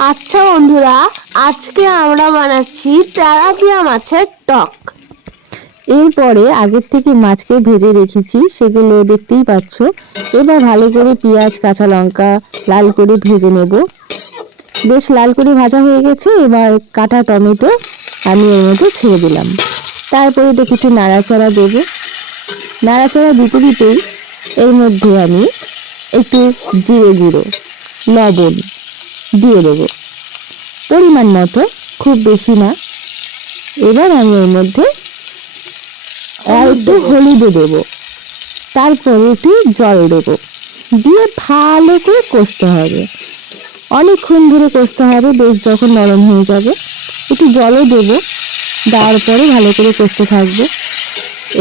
আচ্ছা বন্ধুরা, আজকে আমরা বানাচ্ছি তেলাপিয়া মাছের টক। এরপরে আগের থেকে মাছকে ভেজে রেখেছি, সেগুলো দেখতেই পাচ্ছ। এবার ভালো করে পেঁয়াজ কাঁচা লঙ্কা লাল করে ভেজে নেব। বেশ লাল করে ভাজা হয়ে গেছে। এবার কাটা টমেটো আমি এর মধ্যে ছেড়ে দিলাম। তারপরে তো কিছু নাড়াচাড়া দেবো। নাড়াচাড়া দিতে দিতেই এর মধ্যে আমি একটু জিরে গুঁড়ো, লবণ দিয়ে দেবো পরিমাণ মতো, খুব বেশি না। এবার আমি এর মধ্যে আর একটু হলুদও দেবো, তারপরে একটু জল দেবো, দিয়ে ভালো করে কষতে হবে। অনেকক্ষণ ধরে কষতে হবে, বেশ যখন নরম হয়ে যাবে। একটু জলও দেবো, দেওয়ার পরে ভালো করে কষতে থাকবো।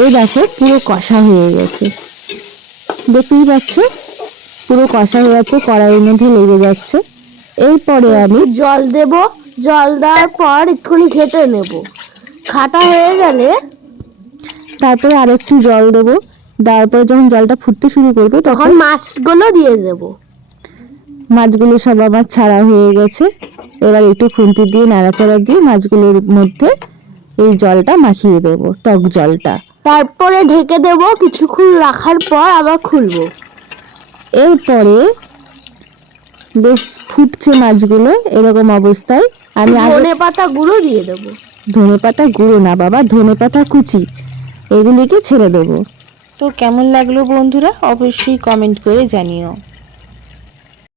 এই দেখো পুরো কষা হয়ে গেছে, দেখতেই পাচ্ছ পুরো কষা হয়ে যাচ্ছে, কড়াইয়ের মধ্যে লেগে যাচ্ছে। এরপরে আমি জল দেব, জল দেওয়ার পর একটুখানি ঘেটে নেব। ঘাটা হয়ে গেলে তারপরে আরেকটু জল দেবো। দেওয়ার পরে যখন জলটা ফুটতে শুরু করবে তখন মাছগুলো দিয়ে দেব। মাছগুলো সব আমার ছাড়া হয়ে গেছে। এবার একটু খুন্তি দিয়ে নাড়াচাড়া দিয়ে মাছগুলোর মধ্যে এই জলটা মাখিয়ে দেবো, টক জলটা। তারপরে ঢেকে দেব, কিছুক্ষণ রাখার পর আবার খুলবো। এরপরে বেশ ফুটছে মাছগুলো, এরকম অবস্থায় আমি ধনেপাতা গুঁড়ো দিয়ে দেবো। ধনেপাতা গুঁড়ো না বাবা, ধনেপাতা কুচি, এগুলিকে ছেড়ে দেবো। তো কেমন লাগলো বন্ধুরা, অবশ্যই কমেন্ট করে জানিও।